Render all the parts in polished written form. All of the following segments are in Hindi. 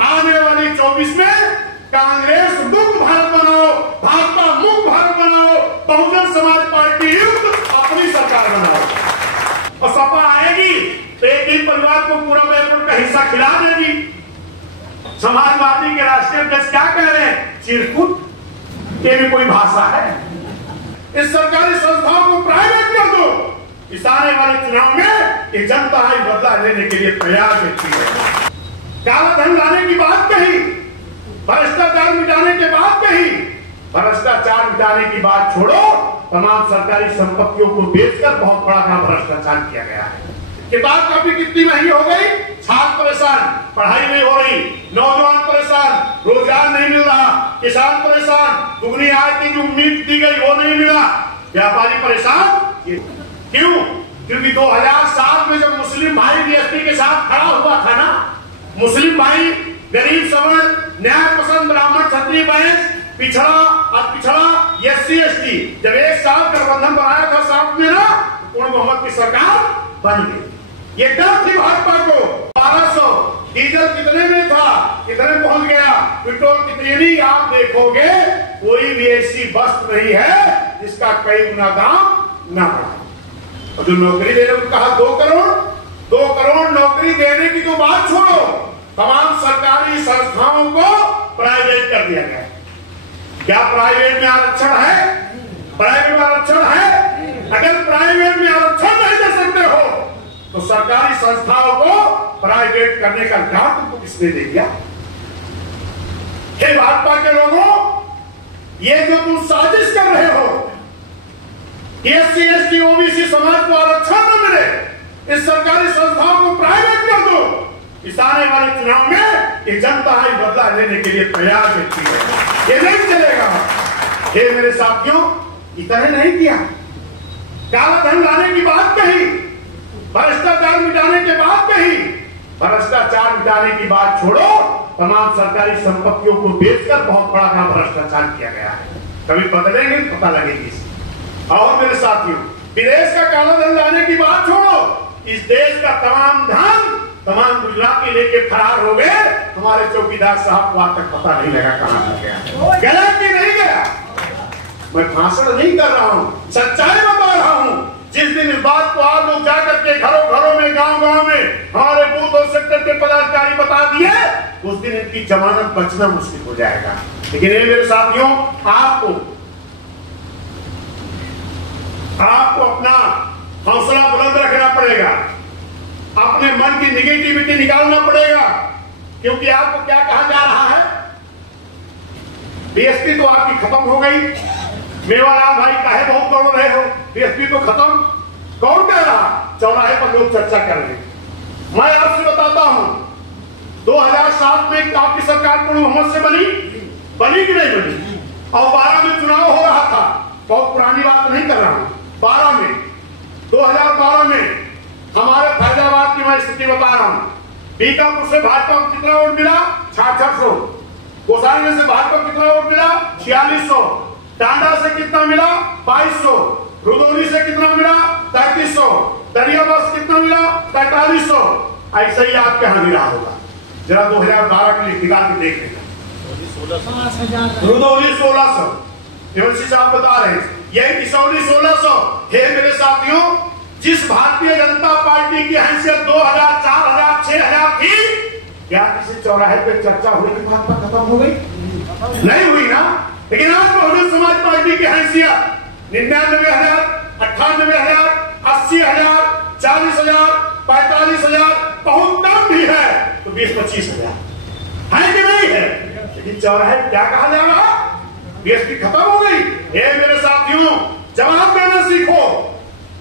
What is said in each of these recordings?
आने वाली 24 में कांग्रेस मुक्त भारत बनाओ, भाजपा मुक्त भारत बनाओ, बहुजन समाज पार्टी युक्त अपनी सरकार बनाओ और सपा आएगी तो एक ही परिवार को पूरा बैकवर्ड का हिस्सा खिला देगी। समाजवादी के राष्ट्रीय अध्यक्ष क्या कह रहे हैं? चिरकुट, ये भी कोई भाषा है? इस सरकारी संस्थाओं को प्राइवेट कर दो। इस आने वाले चुनाव में ये जनता ही बदला लेने के लिए तैयार रहती है। काला धन लाने की बात कही, भ्रष्टाचार मिटाने के बात कही, भ्रष्टाचार मिटाने की बात छोड़ो, तमाम सरकारी संपत्तियों को बेचकर बहुत बड़ा काम भ्रष्टाचार किया गया है। किताब कापी कितनी महंगी हो गई, छात्र परेशान, पढ़ाई नहीं हो रही, नौजवान परेशान, रोजगार नहीं मिल रहा, किसान परेशान, दुगनी आय की जो उम्मीद दी गई वो नहीं मिला, व्यापारी परेशान। क्यों? क्योंकि 2007 में जब मुस्लिम भाई बीएसपी के साथ खड़ा हुआ था ना, मुस्लिम भाई गरीब सवर्ण न्याय पसंद ब्राह्मण क्षत्रिय वैश्य पिछड़ा SC ST जब एक साथ गठबंधन बनाया था साथ में ना, पूर्ण बहुमत की सरकार बन गई। ये डर थी भाजपा को। 1200 डीजल कितने में था, कितने पहुंच गया, पेट्रोल कितने नहीं, आप देखोगे कोई भी ऐसी वस्तु नहीं है जिसका कई गुना दाम ना बढ़ा। और जो नौकरी देने को कहा 2 करोड़ नौकरी देने की तो बात छोड़ो, तमाम सरकारी संस्थाओं को प्राइवेट कर दिया गया। क्या प्राइवेट में आरक्षण है? प्राइवेट में आरक्षण है? अगर प्राइवेट में आरक्षण नहीं दे सकते हो तो सरकारी संस्थाओं को प्राइवेट करने का अधिकार तुमको किसने दे दिया? हे भाजपा के लोगों, ये जो तुम साजिश कर रहे हो, SC ST OBC समाज को आरक्षण न मिले, इस सरकारी संस्थाओं को प्राइवेट कर दो, इस आने वाले चुनाव में ये जनता ही बदला लेने के लिए तैयार रहती है। ये नहीं चलेगा। हे मेरे साथियों, इतना नहीं किया, काला धन लाने की बात कही, भ्रष्टाचार मिटाने की बात कही, भ्रष्टाचार मिटाने की बात छोड़ो, तमाम सरकारी संपत्तियों को बेचकर बहुत बड़ा काम भ्रष्टाचार किया गया है। कभी बदलेंगे पता लगेगी इसकी। और मेरे साथियों, विदेश का काला धन लाने की बात छोड़ो, इस देश का तमाम धन तमाम गुजराती लेके फरार हो गए, हमारे चौकीदार साहब को आज तक पता नहीं लगा कहां गया। गया कि नहीं गया? मैं भाषण नहीं कर रहा हूं, सच्चाई बता रहा हूं। जिस दिन इस बात को आप लोग जाकर के घरों में गांव में हमारे बूथ और सेक्टर के पदाधिकारी बता दिए, उस दिन इनकी जमानत बचना मुश्किल हो जाएगा। लेकिन ये मेरे साथियों, आपको अपना हौसला बुलंद रखना पड़ेगा, अपने मन की निगेटिविटी निकालना पड़ेगा। क्योंकि आपको क्या कहा जा रहा है? बीएसपी तो आपकी खत्म हो गई, मेवालाल भाई काहे बहुत दौड़ रहे हो, बीएसपी तो खत्म। कौन कह रहा? चौराहे पर लोग चर्चा कर रहे हैं। मैं आपसे बताता हूं, 2007 में आपकी सरकार पूर्ण बहुमत से बनी कि नहीं बनी? और 12 में चुनाव हो रहा था, बहुत पुरानी बात नहीं कर रहा हूं। 2012 में हमारे फैजाबाद की मैं स्थिति बता रहा हूं। बीकापुर से भाजपा को कितना वोट मिला? 6600। गोसाई से भाजपा को कितना वोट मिला? 4600। टांडा से कितना मिला? 2200। रुदौली से कितना मिला? 3300। दरियाबाद कितना मिला? 4300। ऐसा ही आपके यहां मिला होगा। जरा 2012 के लिए निकाल के देख लेना। रुदौली 1600, देवसी साहब बता रहे हैं, यही किशोरी 1600। हे मेरे साथियों, जिस भारतीय जनता पार्टी की हैसियत 2000, 4000, 6000 थी, क्या किसी चौराहे पे चर्चा हुई कि भाजपा खत्म हो गई? नहीं हुई ना। लेकिन आज बहुजन समाज पार्टी की हैसियत 99,000, 98,000, 80,000, 40,000, 45,000, बहुत कम भी है तो 20-25,000 है कि नहीं है? लेकिन चौराहे क्या कहा जा रहा? बीएसपी खत्म हो गई। ये मेरे साथियों, जवाब देना सीखो।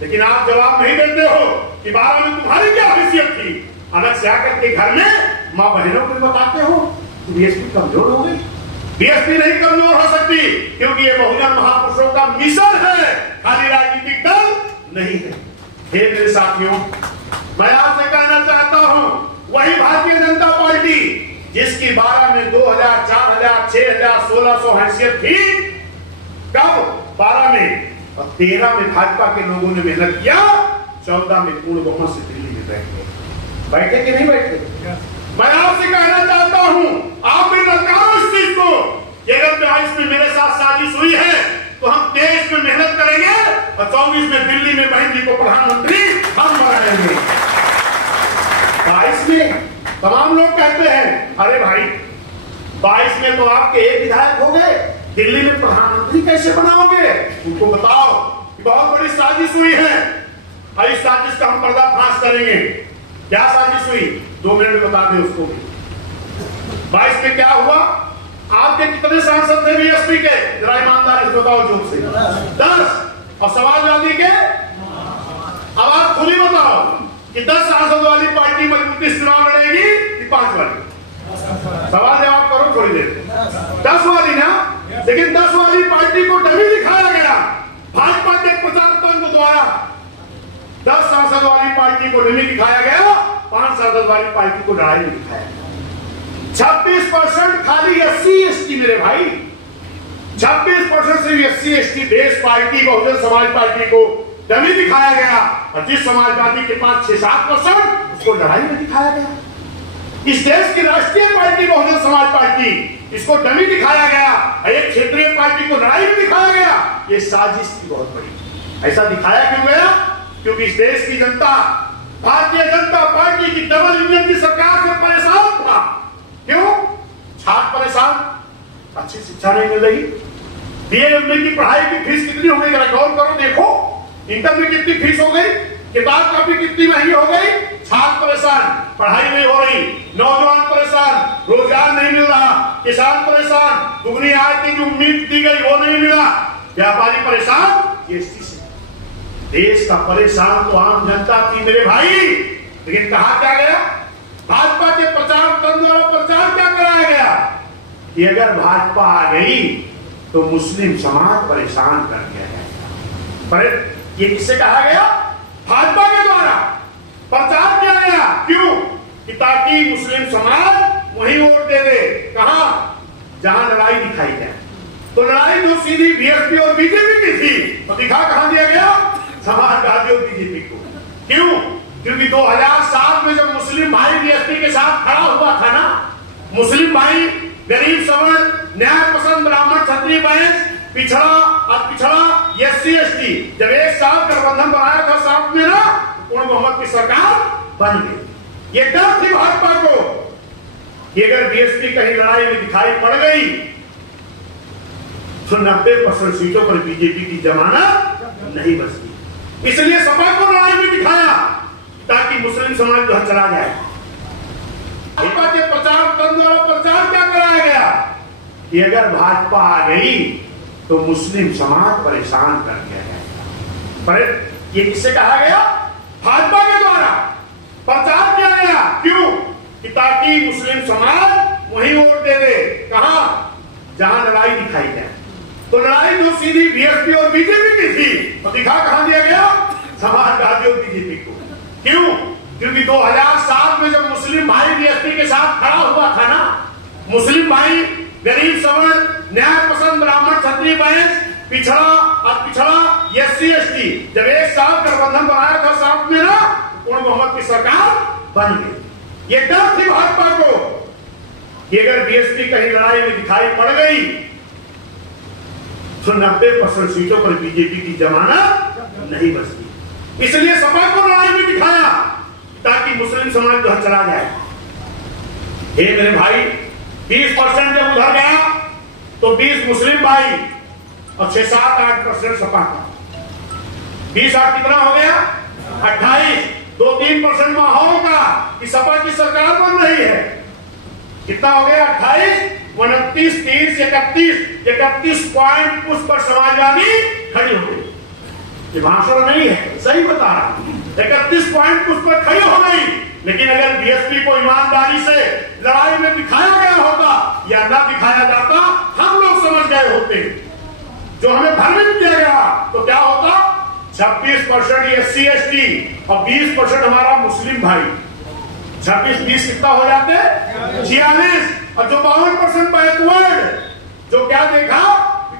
लेकिन आप जवाब नहीं देते हो कि 12 में तुम्हारी क्या हैसियत थी। अलग से आकर के घर में माँ बहनों को बताते हो कि बीएसपी कमजोर हो गई। बीएसपी नहीं कमजोर हो सकती, क्योंकि ये बहुजन महापुरुषों का मिशन है, खाली राजनीतिक दल नहीं है। हे मेरे साथियों, मैं आपसे कहना चाहता हूं, वही भारतीय जनता पार्टी जिसकी 12 में 2000, 4000, 6000, 1600 हैसियत थी, कब 12 में, और 13 में भाजपा के लोगों ने मेहनत किया, 14 में पूर्ण बहुमत से दिल्ली में बैठे कि नहीं बैठे? मैं आपसे कहना चाहता हूं, 24 में दिल्ली में बहन जी को प्रधानमंत्री हम बनाएंगे। 22 में तमाम लोग कहते हैं अरे भाई 22 में तो आपके एक विधायक हो गए, दिल्ली में प्रधानमंत्री कैसे बनाओगे? उनको बताओ कि बहुत बड़ी साजिश हुई है और इस साजिश का हम पर्दाफाश करेंगे। क्या साजिश हुई 2 मिनट में बता दें उसको भी। 22 में क्या हुआ? आपके कितने सांसद थे बीएसपी के? जरा ईमानदारी से बताओ जोर से। 10। और समाजवादी के? अब आप खुद ही बताओ कि 10 सांसद वाली पार्टी मजबूती से चुनाव लड़ेगी कि 5 वाली? सवाल जवाब करो थोड़ी देर। 10 वाली ना, लेकिन 10 वाली पार्टी को डमी दिखाया गया भाजपा के प्रचार तंत्र द्वारा। 10 सांसद वाली पार्टी को डमी दिखाया गया, 5 सांसद वाली पार्टी को लड़ाई में दिखाया गया। 26% खाली SC/ST मेरे भाई, 26% से SC/ST देश पार्टी बहुजन समाज पार्टी को डमी दिखाया गया और जिस समाजवादी के पास 6-7% उसको लड़ाई में दिखाया गया। इस देश की राष्ट्रीय पार्टी बहुजन समाज पार्टी, इसको डमी दिखाया गया, एक क्षेत्रीय पार्टी को लड़ाई में दिखाया गया। ये साजिश थी बहुत बड़ी। ऐसा दिखाया क्यों गया? क्योंकि इस देश की जनता भारतीय जनता पार्टी की डबल इंजन की सरकार से परेशान था। क्यों? छात्र परेशान, अच्छी शिक्षा नहीं मिल रही, BA-MA की पढ़ाई की फीस कितनी हो गई जरा गौर करो, देखो इंटर में कितनी फीस हो गई, किताब कापी कितनी महंगी हो गई। छात्र परेशान, पढ़ाई नहीं हो रही, नौजवान परेशान, रोजगार नहीं मिल रहा, किसान परेशान, दुगनी आय की जो उम्मीद दी गई वो नहीं मिला, व्यापारी परेशान। GST से देश का परेशान तो आम जनता थी मेरे भाई। लेकिन कहा क्या गया? भाजपा के प्रचार तंत्र द्वारा प्रचार क्या कराया गया कि अगर भाजपा आ गई तो मुस्लिम समाज परेशान कर दिया जाएगा। पर ये किससे कहा गया? भाजपा के द्वारा प्रचार किया गया। क्यों? कि ताकि मुस्लिम समाज वहीं वोट दे दे। कहां? जहां लड़ाई दिखाई जाए। तो लड़ाई जो सीधी BSP और BJP की थी, तो दिखा कहां दिया गया? समाजवादी और BJP को। क्यों? क्योंकि 2007 में जब मुस्लिम भाई BSP के साथ खड़ा हुआ था ना, मुस्लिम भाई गरीब सवर्ण न्याय पसंद ब्राह्मण क्षत्रिय वैश्य पिछड़ा SC/ST जब एक साथ गठबंधन बनाया था साथ में ना, पूर्ण बहुमत की सरकार बन गई। ये डर थी भाजपा को कि अगर BSP कहीं लड़ाई में दिखाई पड़ गई तो 90% सीटों पर BJP की जमानत नहीं बचती। इसलिए सपा को लड़ाई में दिखाया ताकि मुस्लिम समाज जो चला जाए। भाजपा के प्रचार तंत्र द्वारा प्रचार क्या कराया गया कि अगर भाजपा आ गई तो मुस्लिम समाज परेशान कर दिया जाएगा। पर ये किससे कहा गया? भाजपा के द्वारा प्रचार किया गया। क्यों? कि ताकि मुस्लिम समाज वहीं वोट दे दे। कहां? जहां लड़ाई दिखाई जाए। तो लड़ाई जो सीधी BSP और BJP की थी, तो दिखा कहां दिया गया? समाजवादी और BJP को। क्यों? क्योंकि 2007 में जब मुस्लिम भाई BSP के साथ खड़ा हुआ था ना, मुस्लिम भाई गरीब सवर्ण न्याय पसंद ब्राह्मण क्षत्रिय वैश्य पिछड़ा SC/ST जब एक साथ गठबंधन बनाया था साथ में ना, पूर्ण बहुमत की सरकार बन गई। ये डर थी भाजपा को कि अगर BSP कहीं लड़ाई में दिखाई पड़ गई तो 90% सीटों पर BJP की जमानत नहीं बचती। इसलिए सपा को लड़ाई में दिखाया ताकि मुस्लिम समाज जो चला जाए। हे मेरे भाई, 20% जब उधर गया तो 20 मुस्लिम भाई और 6-7-8% सपा का। 20-8 कितना हो गया? 28। 2-3% माहौल का कि सपा की सरकार बन रही है। कितना हो गया? 28, 29, 30, 31 पॉइंट उस पर समाजवादी खड़ी हो गई। ये भाषण नहीं है, सही बता रहा। 31 पॉइंट उस पर खड़ी हो गई। लेकिन अगर BSP को ईमानदारी से लड़ाई में दिखाया गया होता या न दिखाया जाता, हम लोग समझ गए होते। जो हमें भ्रमित किया गया तो क्या होता? 26% SC/ST और 20% हमारा मुस्लिम भाई। 26-20 कितना हो जाते? 46। और जो 52% बैकवर्ड, जो क्या देखा?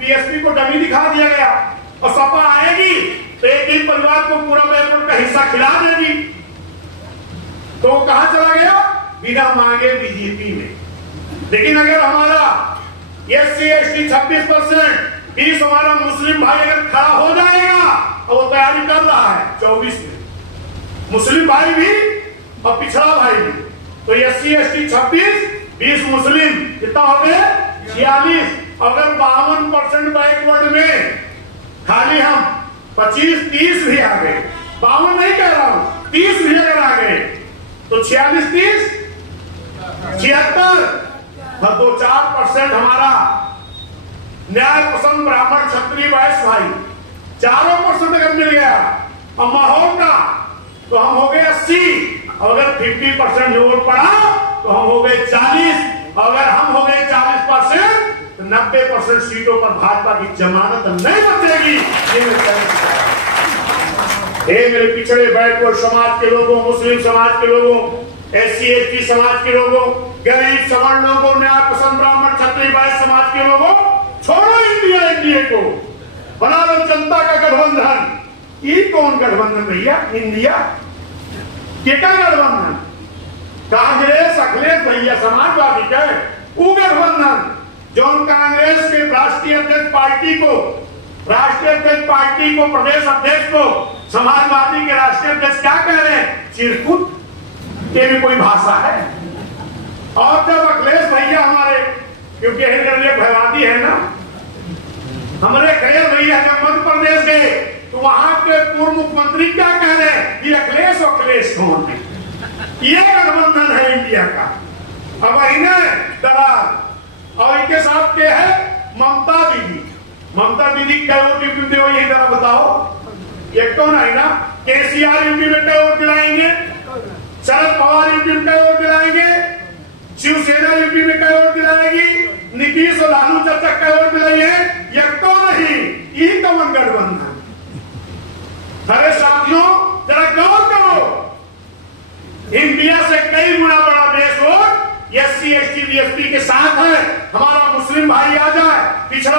BSP को डमी दिखा दिया गया और सपा आएगी तो एक परिवार को पूरा बैकवर्ड का हिस्सा खिला देगी। तो कहां चला गया? बिना मांगे BJP में। लेकिन अगर हमारा SC/ST 26%, 20 हमारा मुस्लिम भाई अगर खड़ा हो जाएगा और वो तैयारी कर रहा है 24 में, मुस्लिम भाई भी और पिछड़ा भाई भी। तो SC ST 26, 20 मुस्लिम, कितना हो गए 46। अगर 52% बैकवर्ड में खाली हम 25-30 भी आ गए, 52 नहीं कह रहा हूं, 30 भी अगर आ गए तो 46-30 76, तो 4% हमारा न्याय पसंद ब्राह्मण क्षत्रिय वैश्य भाई 4% अगर मिल गया और माहौल का तो हम हो गए 80। और अगर 50% जोर पड़ा तो हम हो गए 40। और अगर हम हो गए 40% तो 90% सीटों पर भाजपा की जमानत नहीं बचेगी। ये मेरे पिछड़े बैकवर्ड समाज के लोगों, मुस्लिम समाज के लोगों, SC ST समाज के लोगों, गरीब सवर्ण लोगों, न्याय पसंद ब्राह्मण क्षत्रिय वैश्य समाज के लोगों, छोड़ो इंडिया, इंडिया को बना लो जनता का गठबंधन। ये कौन गठबंधन भैया? इंडिया के का गठबंधन? कांग्रेस अखिलेश भैया समाजवादी का वो गठबंधन जो कांग्रेस के राष्ट्रीय अध्यक्ष पार्टी को, प्रदेश अध्यक्ष को समाजवादी के राष्ट्रीय अध्यक्ष क्या कह रहे हैं? चिरकुट। ये भी कोई भाषा है? और जब अखिलेश भैया हमारे, क्योंकि भयवादी है ना, हमारे खैर भैया जब मध्य प्रदेश गए तो वहां के पूर्व मुख्यमंत्री क्या कह रहे हैं कि अखिलेश कौन है? ये गठबंधन है इंडिया का। अब इन्हें दरार और इनके साथ क्या है? ममता दीदी क्या वोट यूपी में? यही जरा बताओ, ये कौन है ना? केसीआर यूपी में क्या वोट दिलाएंगे? शरद पवार यूपी में क्या वोट दिलाएंगे? शिवसेना यूपी में क्या वोट दिलाएगी? नीतीश और लालू चाचा क्या वोट दिलाएंगे? ये कौन नहीं? यही कौन गठबंधन? अरे साथियों जरा गौर करो, इंडिया से कई गुना बड़ा देश वोट SC ST BSP के साथ है। हमारा मुस्लिम भाई आ जाए, पिछड़ा आ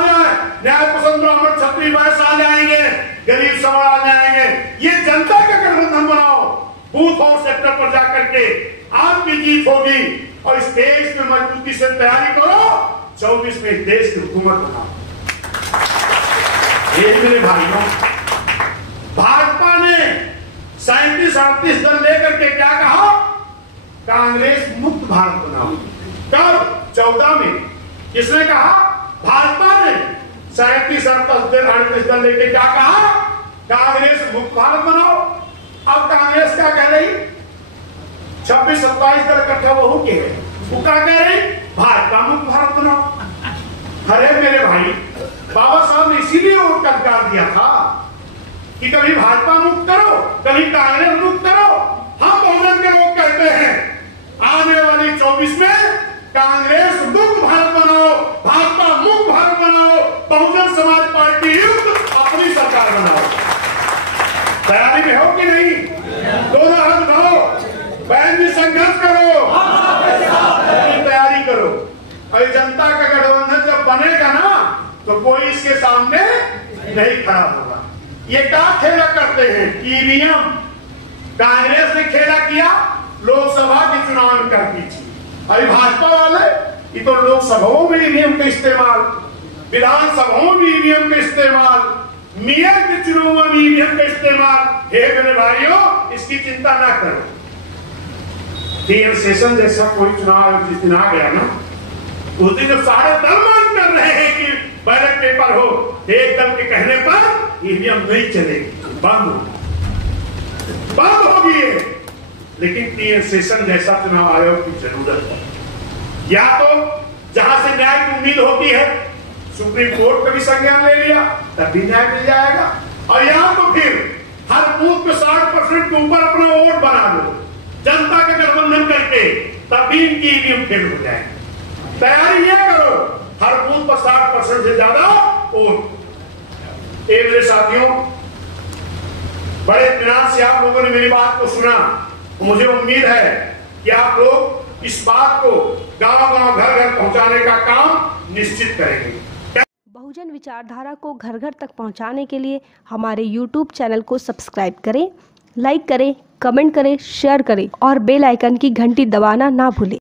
जाए, न्याय पसंद ब्राह्मण क्षत्रिय वैश्य आ जाएंगे, गरीब सवर्ण आ जाएंगे। ये जनता का गठबंधन बनाओ, बूथ और सेक्टर पर जाकर के आपकी जीत होगी। और इस देश में मजबूती से तैयारी करो, 24 में इस देश की हुकूमत बनाओ। ये मेरे भाइयों, भाजपा ने 37-38 दल लेकर के क्या कहा? कांग्रेस मुक्त भारत बनाओ। कब? 14 में। किसने कहा? भाजपा ने 37-38 दल लेकर क्या कहा? कांग्रेस मुक्त भारत बनाओ। अब कांग्रेस क्या कह रही? 26-27 दल इकट्ठा वो हो गए, वो क्या कह रही? भाजपा मुक्त भारत बनाओ। अरे मेरे भाई, बाबा साहब ने इसीलिए वोट का अधिकार दिया था कि कभी भाजपा मुक्त करो, कभी कांग्रेस मुक्त करो। हम बहुजन के लोग कहते हैं आने वाली 24 में कांग्रेस मुक्त भारत बनाओ, भाजपा मुक्त भारत बनाओ, बहुजन समाज पार्टी युक्त अपनी सरकार बनाओ। तैयारी में हो कि नहीं? दोनों हाथ उठाओ, बहन जी संघर्ष करो, तैयारी करो। और जनता का गठबंधन जब बनेगा ना तो कोई इसके सामने नहीं खड़ा होगा। ये क्या खेला करते हैं? ईवीएम। कांग्रेस ने खेला किया लोकसभा के चुनाव में करती थी, अरे भाजपा वाले ये तो लोकसभाओं में ईवीएम का इस्तेमाल, विधानसभाओं में ईवीएम का इस्तेमाल, मेयर के चुनाव में ईवीएम का इस्तेमाल। हे मेरे भाइयों, इसकी चिंता ना करो। सेशन जैसा कोई चुनाव जिस दिन आ गया ना, उस दिन जब सारे दल मांग कर रहे हैं कि बैलेट पेपर हो, एक दल के कहने पर ईवीएम नहीं चलेगी, बंद होगी। लेकिन सेशन जैसा चुनाव आयोग की जरूरत है। या तो जहां से न्याय की उम्मीद होती है, सुप्रीम कोर्ट का भी संज्ञान ले लिया तब भी न्याय मिल जाएगा। और या तो फिर हर बूथ पे 60% के ऊपर अपना वोट बना लो, जनता का गठबंधन करके, तब भी इनकी ईवीएम फेल हो जाएगी। तैयारी ये करो, हर बूथ पर 60% से ज्यादा वोट। मेरे साथियों, बड़े इत्मीनान से आप लोगों ने मेरी बात को सुना। मुझे उम्मीद है कि आप लोग इस बात को गांव-गांव, घर-घर पहुंचाने का काम निश्चित करेंगे। बहुजन विचारधारा को घर घर तक पहुंचाने के लिए हमारे YouTube चैनल को सब्सक्राइब करें, लाइक करें, कमेंट करें, शेयर करें और बेल आइकन की घंटी दबाना ना भूलें।